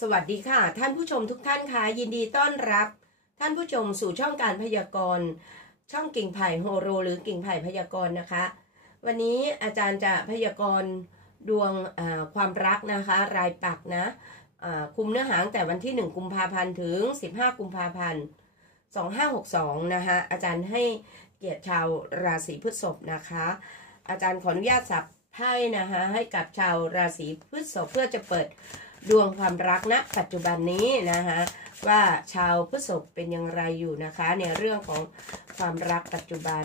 สวัสดีค่ะ ท่านผู้ชมทุกท่านค่ะยินดีต้อนรับ ท่านผู้ชมสู่ช่องการพยากรณ์ ช่องกิ่งไผ่โฮโร หรือกิ่งไผ่พยากรณ์นะคะ วันนี้อาจารย์จะพยากรณ์ดวงความรักนะคะ รายปักนะคุมเนื้อหางแต่วันที่ 1 กุมภาพันธ์ถึง 15 กุมภาพันธ์2562นะคะอาจารย์ให้เกียรติชาวราศีพฤษภนะคะ อาจารย์ขออนุญาตสับไพ่นะคะให้กับชาวราศีพฤษภเพื่อจะเปิด ดวงความรักณนะปัจจุบันนี้นะคะว่าชาวพฤษภเป็นอย่างไรอยู่นะคะ ในเรื่องของความรักปัจจุบัน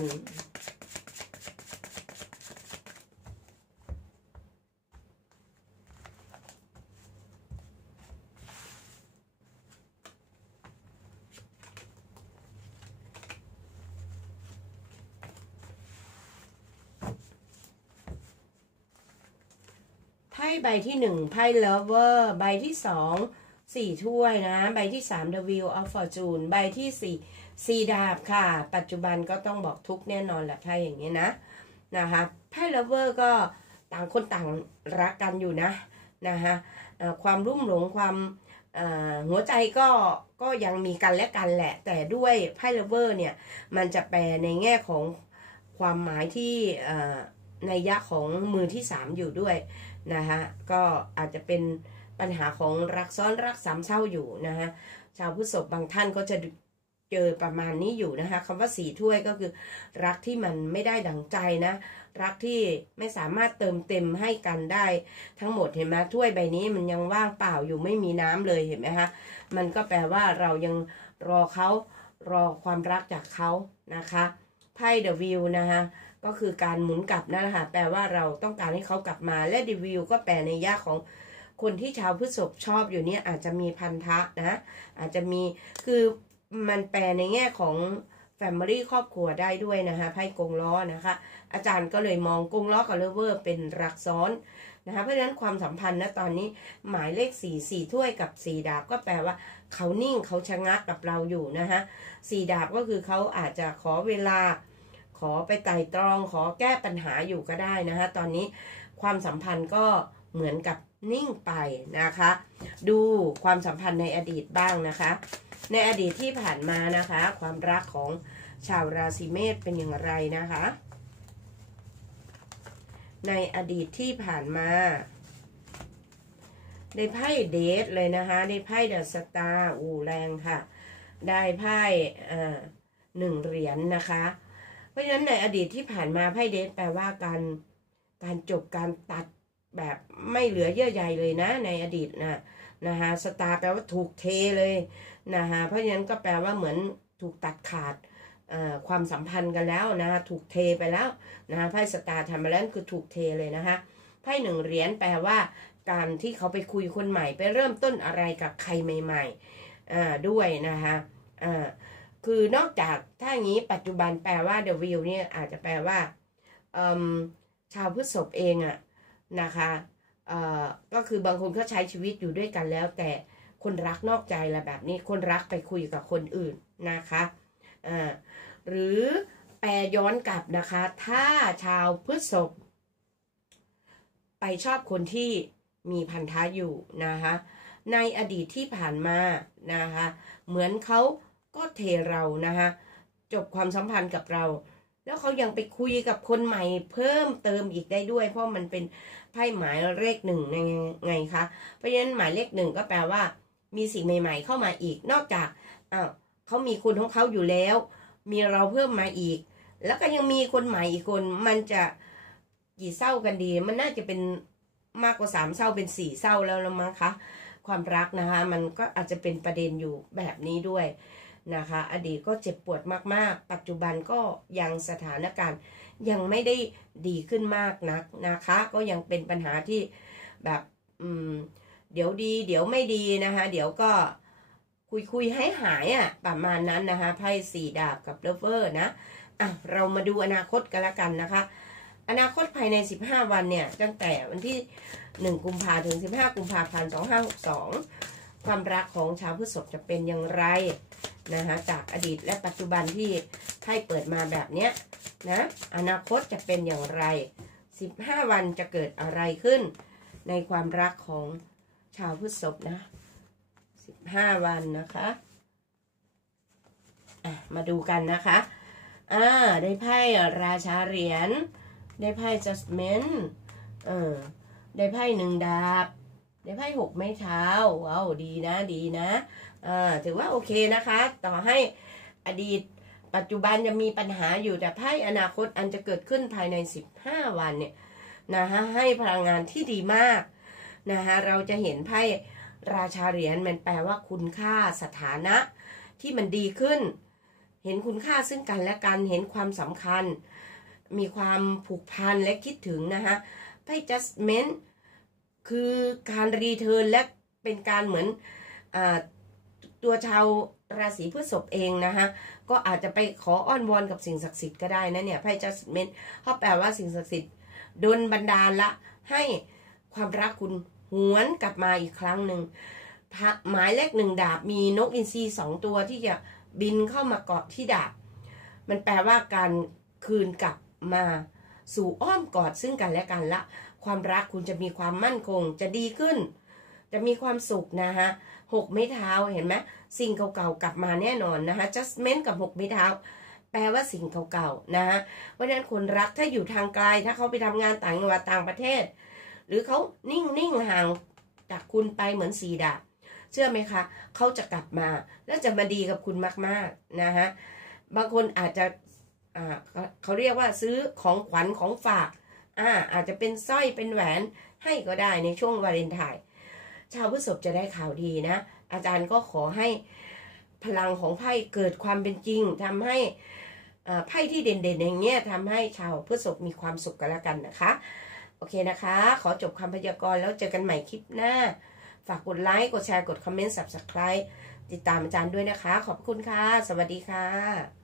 ใบที่หนึ่งไพ่ lover ใบที่สองสี่ถ้วยนะ ใบที่สาม the wheel of fortune ใบที่สี่สี่ดาบค่ะ ปัจจุบันก็ต้องบอกทุกแน่นอนแหละไพ่อย่างนี้นะนะคะไพ่ lover ก็ต่างคนต่างรักกันอยู่นะนะคะความรุ่มหลงความหัวใจก็ก็ยังมีกันและกันแหละ แต่ด้วยไพ่ lover เนี่ย มันจะแปลในแง่ของความหมายที่ในยะของมือที่สามอยู่ด้วย นะคะก็อาจจะเป็นปัญหาของรักซ้อนรักสามเศร้าอยู่นะคะชาวพุทธศพบางท่านก็จะเจอประมาณนี้อยู่นะคะคำว่าสีถ้วยก็คือ รักที่มันไม่ได้ดังใจนะ รักที่ไม่สามารถเติมเต็มให้กันได้ ทั้งหมดเห็นไหมถ้วยใบนี้มันยังว่างเปล่าอยู่ไม่มีน้ำเลยเห็นไหมคะมันก็แปลว่าเรายังรอเขารอความรักจากเขานะคะไพ่เดอะวิวนะคะ ก็คือการหมุนกลับนั่นแหละค่ะแปลว่าเราต้องการให้เขากลับมา และดีวิวก็แปลในย่ของคนที่ชาวพฤษภชอบอยู่เนี่ยอาจจะมีพันธะนะ อาจจะมีคือมันแปลในแง่ของแฟมิลี่ครอบครัวได้ด้วยนะคะไพ่กงล้อนะคะ อาจารย์ก็เลยมองกงล้อกับเลเวอร์เป็นรักซ้อนนะคะเพราะฉะนั้นความสัมพันธ์นะตอนนี้หมายเลขสี่สี่ถ้วยกับสี่ดาบก็แปลว่า เขานิ่งเขาชะงักกับเราอยู่นะคะสี่ดาบก็คือเขาอาจจะขอเวลา ขอไปไต่ตรองขอแก้ปัญหาอยู่ก็ได้นะคะตอนนี้ความสัมพันธ์ก็เหมือนกับนิ่งไปนะคะ ดูความสัมพันธ์ในอดีตบ้างนะคะ ในอดีตที่ผ่านมานะคะ ความรักของชาวราศีเมษเป็นอย่างไรนะคะ ในอดีตที่ผ่านมาได้ไพ่เดทเลยนะคะได้ไพ่เดอะสตาร์อูแรงค่ะ ได้ไพ่หนึ่งเหรียญนนะคะ ราะฉะนั้นในอดีตที่ผ่านมาไพ่เดทแปลว่าการการจบการตัดแบบไม่เหลือเยื่อใยเลยนะ ในอดีตนะนะคะสตาแปลว่าถูกเทเลยนะคะเพราะฉะนั้นก็แปลว่าเหมือนถูกตัดขาดความสัมพันธ์กันแล้วนะคะถูกเทไปแล้วนะคะไพ่สตาทำมาแล้วคือถูกเทเลยนะคะไพ่หนึ่งเหรียญแปลว่า การที่เขาไปคุยคนใหม่ไปเริ่มต้นอะไรกับใครใหม่ๆด้วยนะคะ คือนอกจากถ้าอย่างนี้ปัจจุบันแปลว่า the wheel เนี่ยอาจจะแปลว่าชาวพฤษภเองอะนะคะก็คือบางคนเขาใช้ชีวิตอยู่ด้วยกันแล้ว แต่คนรักนอกใจละแบบนี้ คนรักไปคุยกับคนอื่นนะคะหรือแปลย้อนกลับนะคะ ถ้าชาวพฤษภไปชอบคนที่มีพันธะอยู่นะคะในอดีตที่ผ่านมานะคะเหมือนเขา ก็เทเรานะคะจบความสัมพันธ์กับเรา แล้วเขายังไปคุยกับคนใหม่เพิ่มเติมอีกได้ด้วย เพราะมันเป็นไพ่หมายเลขหนึ่งไงคะเพราะฉะนั้นหมายเลขหนึ่งก็แปลว่า มีสิ่งใหม่ ๆ เข้ามาอีกนอกจากอ้าวเขามีคนของเขาอยู่แล้ว มีเราเพิ่มมาอีก แล้วก็ยังมีคนใหม่อีกคนมันจะกี่เศร้ากันดี มันน่าจะเป็นมากกว่าสามเศร้าเป็นสี่เศร้าแล้วละมั้งคะความรักนะคะ มันก็อาจจะเป็นประเด็นอยู่แบบนี้ด้วย นะคะ อดีตก็เจ็บปวดมากๆ ปัจจุบันก็ยังสถานการณ์ยังไม่ได้ดีขึ้นมากนักนะคะ ก็ยังเป็นปัญหาที่แบบอืมเดี๋ยวดี เดี๋ยวไม่ดีนะคะ เดี๋ยวก็คุยคุยให้หายอะ่ะประมาณนั้นนะคะไพ่สี่ดาบกับเลเวอร์นะอะเรามาดูอนาคตกันละกันนะคะ อนาคตภายใน 15 วันเนี่ย ตั้งแต่วันที่ 1 กุมภาถึง 15 กุมภาพันธ์ 2562 ความรักของชาวพฤษภจะเป็นอย่างไร นะคะจากอดีตและปัจจุบันที่ไพ่เปิดมาแบบเนี้ยนะอนาคตจะเป็นอย่างไร 15 วันจะเกิดอะไรขึ้น ในความรักของชาวพฤษภนะสิบห้าวันนะคะอะมาดูกันนะคะอ่าได้ไพ่ราชาเหรียญได้ไพ่ judgment เออได้ไพ่หนึ่งดาบ ได้ไพ่หกไม้เท้าว้าวดีนะดีนะ ถือว่าโอเคนะคะ ต่อให้อดีตปัจจุบันจะมีปัญหาอยู่แต่ไพ่อนาคตอันจะเกิดขึ้นภายใน 15 วันเนี่ยนะคะให้พลังงานที่ดีมากนะคะเราจะเห็นไพ่ราชาเหรียญมันแปลว่าคุณค่าสถานะที่มันดีขึ้น เห็นคุณค่าซึ่งกันและกันเห็นความสำคัญ มีความผูกพันและคิดถึงนะคะไพ่ judgment คือการรีเทิร์นและเป็นการเหมือนอา ตัวชาวราศีพฤษภเองนะคะก็อาจจะไปขออ้อนวอนกับสิ่งศักดิ์สิทธิ์ก็ได้นะเนี่ยไพ่ judgment เขาแปลว่าสิ่งศักดิ์สิทธิ์ดนบันดาลละให้ความรักคุณหวนกลับมาอีกครั้งหนึ่งหมายเลขหนึ่งดาบมีนกอินทรีสองตัวที่จะบินเข้ามาเกาะที่ดาบ มันแปลว่าการคืนกลับมาสู่อ้อมกอดซึ่งกันและกันละ ความรักคุณจะมีความมั่นคงจะดีขึ้น จะมีความสุขนะฮะหกไม้เท้าเห็นไหมสิ่งเก่าๆกลับมาแน่นอนนะคะ justment กับหกไม้เท้า แปลว่าสิ่งเก่าๆนะฮะเพราะฉะนั้นคนรักถ้าอยู่ทางไกลถ้าเขาไปทำงานต่างจังหวัดต่างประเทศ หรือเขานิ่งนิ่งห่างจากคุณไปเหมือนสีดาบเชื่อไหมคะเขาจะกลับมา แล้วจะมาดีกับคุณมากๆนะฮะบางคนอาจจะเขาเรียกว่าซื้อของขวัญของฝากอ่าอาจจะเป็นสร้อยเป็นแหวนให้ก็ได้ในช่วงวาเลนไทน์ ชาวพฤษภจะได้ข่าวดีนะ อาจารย์ก็ขอให้พลังของไพ่เกิดความเป็นจริงทำให้ไพ่ที่เด่นๆอย่างเงี้ยทำให้ชาวพฤษภมีความสุขกันล้วกันนะคะ โอเคนะคะ ขอจบคำพยากรณ์แล้วเจอกันใหม่คลิปหน้า ฝากกดไลค์กดแชร์กดคอมเมนต์ subscribe ติดตามอาจารย์ด้วยนะคะ ขอบคุณค่ะ สวัสดีค่ะ